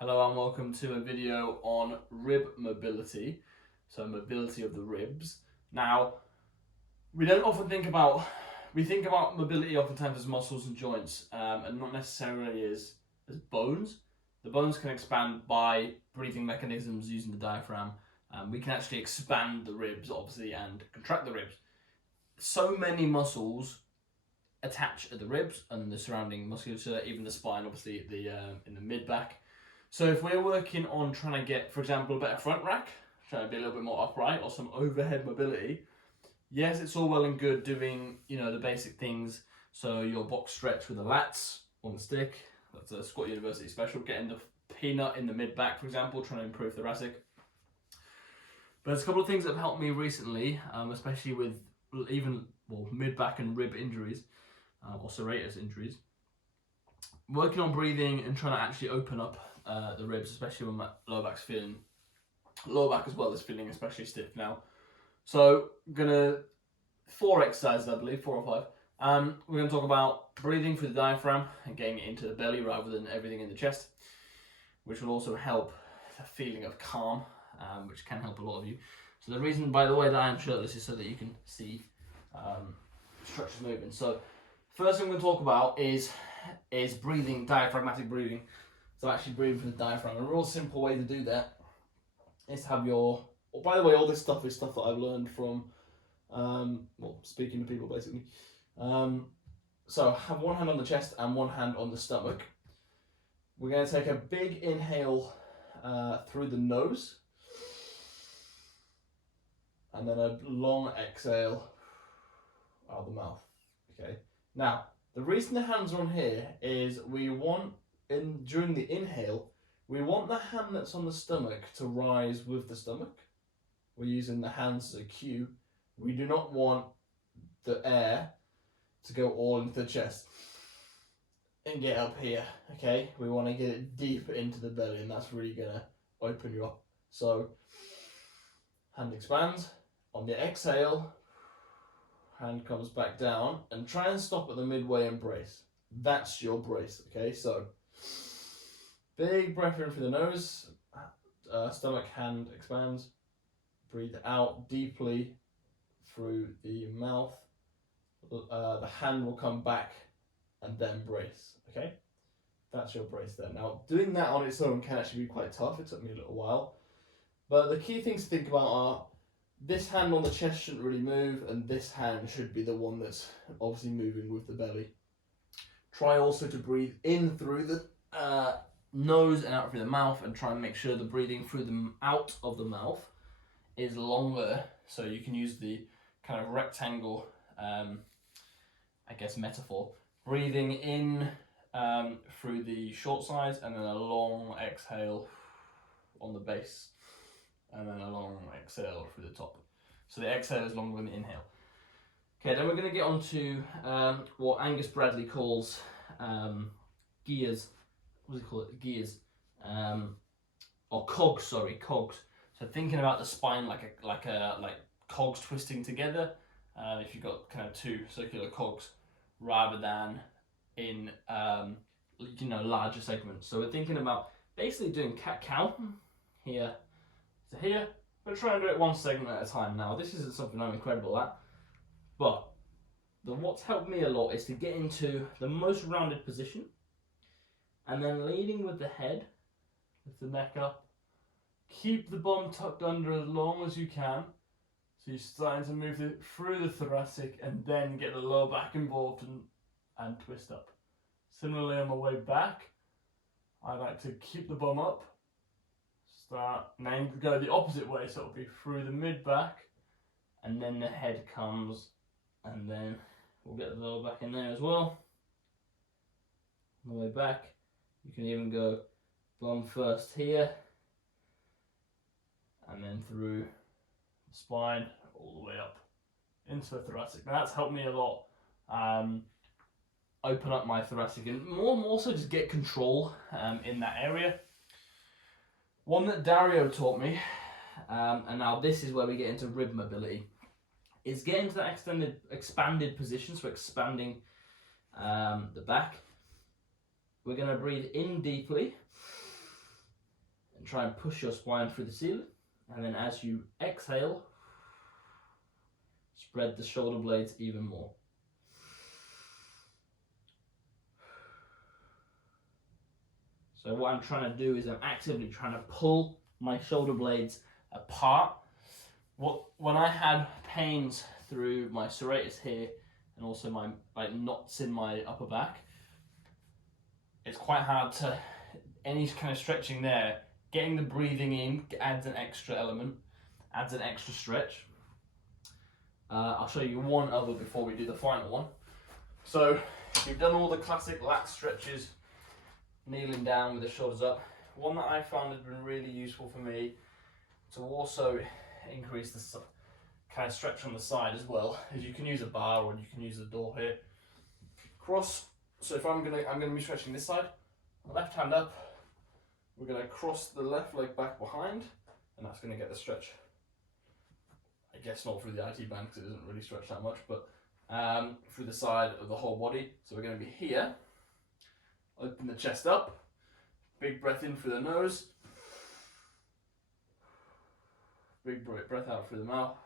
Hello and welcome to a video on rib mobility, so mobility of the ribs. Now, we don't often think about, we think about mobility oftentimes as muscles and joints, and not necessarily as bones. The bones can expand by breathing mechanisms using the diaphragm. We can actually expand the ribs, obviously, and contract the ribs. So many muscles attach at the ribs and the surrounding musculature, even the spine, obviously, in the mid back. So if we're working on trying to get, for example, a better front rack, trying to be a little bit more upright, or some overhead mobility, yes, it's all well and good doing, the basic things. So your box stretch with the lats on the stick, that's a Squat University special, getting the peanut in the mid back, for example, trying to improve thoracic. But there's a couple of things that have helped me recently, especially with mid back and rib injuries, or serratus injuries. Working on breathing and trying to actually open up the ribs, especially when my lower back as well is feeling especially stiff now. So gonna 4 exercises, I believe, 4 or 5. We're gonna talk about breathing through the diaphragm and getting it into the belly rather than everything in the chest, which will also help the feeling of calm, which can help a lot of you. So the reason, by the way, that I am shirtless is so that you can see structures moving. So first thing we're gonna talk about is breathing, diaphragmatic breathing. So actually breathing from the diaphragm. A real simple way to do that is to have by the way, all this stuff is stuff that I've learned from, speaking to people basically. So have one hand on the chest and one hand on the stomach. We're going to take a big inhale through the nose. And then a long exhale out of the mouth. Okay. Now, the reason the hands are on here is during the inhale, we want the hand that's on the stomach to rise with the stomach. We're using the hands as a cue. We do not want the air to go all into the chest and get up here, okay? We want to get it deep into the belly, and that's really going to open you up. So, hand expands. On the exhale, hand comes back down, and try and stop at the midway and brace. That's your brace, okay? So, big breath in through the nose, stomach, hand expands. Breathe out deeply through the mouth. The hand will come back and then brace, okay? That's your brace there. Now, doing that on its own can actually be quite tough. It took me a little while. But the key things to think about are this hand on the chest shouldn't really move, and this hand should be the one that's obviously moving with the belly. Try also to breathe in through the nose and out through the mouth, and try and make sure the breathing through the out of the mouth is longer, so you can use the kind of rectangle, metaphor. Breathing in through the short sides, and then a long exhale on the base, and then a long exhale through the top. So the exhale is longer than the inhale. Okay, then we're going to get on to what Angus Bradley calls gears. What does he call it? Gears. Or cogs, sorry, cogs. So thinking about the spine like cogs twisting together. If you've got kind of 2 circular cogs, rather than in larger segments. So we're thinking about basically doing cat-cow here to here. We're trying to do it one segment at a time now. This isn't something I'm incredible at, but what's helped me a lot is to get into the most rounded position, and then leading with the head, lift the neck up, keep the bum tucked under as long as you can. So you're starting to move it through the thoracic, and then get the lower back involved and twist up. Similarly on the way back, I like to keep the bum up, and then go the opposite way, so it'll be through the mid back, and then the head comes, and then we'll get the lower back in there as well. On the way back, you can even go bum first here, and then through the spine, all the way up into the thoracic. Now that's helped me a lot open up my thoracic, and more so just get control in that area. One that Dario taught me, and now this is where we get into rib mobility, is getting to that expanded position, so expanding the back. We're going to breathe in deeply, try and push your spine through the ceiling, and then as you exhale, spread the shoulder blades even more. So what I'm trying to do is I'm actively trying to pull my shoulder blades apart. When I had pains through my serratus here and also my knots in my upper back, it's quite hard to, any kind of stretching there, getting the breathing in adds an extra element, adds an extra stretch. I'll show you one other before we do the final one. So you've done all the classic lat stretches, kneeling down with the shoulders up. One that I found has been really useful for me to also increase the kind of stretch on the side as well is you can use a bar or you can use the door here. Cross. So if I'm gonna be stretching this side, left hand up. We're gonna cross the left leg back behind, and that's gonna get the stretch. I guess not through the IT band because it doesn't really stretch that much, but through the side of the whole body. So we're going to be here, open the chest up, big breath in through the nose, big breath out through the mouth,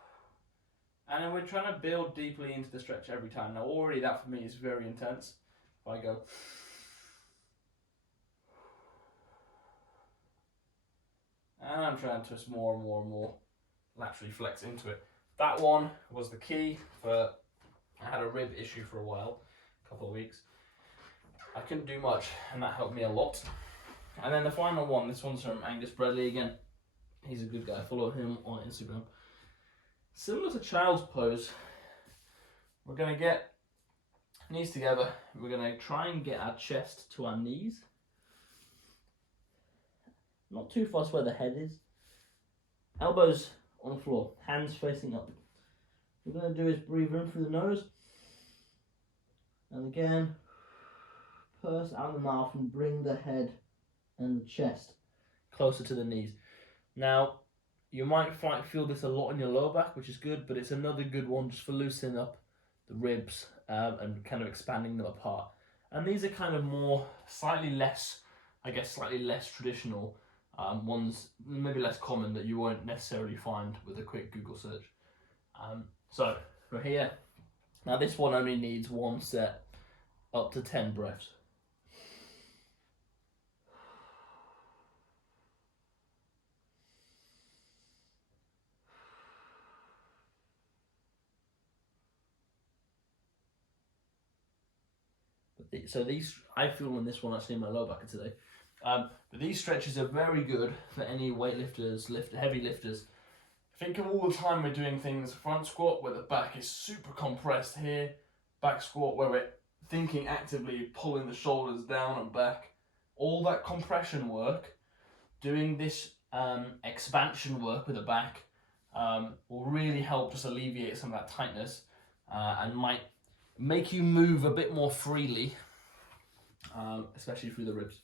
and then we're trying to build deeply into the stretch every time. Now already that for me is very intense. If I go, and I'm trying to twist more and more and more, laterally flex into it. That one was the key for, I had a rib issue for a while, a couple of weeks. I couldn't do much and that helped me a lot. And then the final one, this one's from Angus Bradley again. He's a good guy, follow him on Instagram. Similar to child's pose, we're gonna get knees together. We're gonna try and get our chest to our knees. Not too fast where the head is. Elbows on the floor, hands facing up. What we're going to do is breathe in through the nose, and again, purse out the mouth and bring the head and the chest closer to the knees. Now, you might feel this a lot in your lower back, which is good, but it's another good one just for loosening up the ribs and kind of expanding them apart. And these are kind of more, slightly less traditional ones, maybe less common, that you won't necessarily find with a quick Google search. So we're here. Now this one only needs one set, up to 10 breaths. So these, I feel in this one actually in my lower back today. But these stretches are very good for any weightlifters, heavy lifters. Think of all the time we're doing things, front squat where the back is super compressed here, back squat where we're thinking actively, pulling the shoulders down and back. All that compression work, doing this expansion work with the back will really help just alleviate some of that tightness and might make you move a bit more freely, especially through the ribs.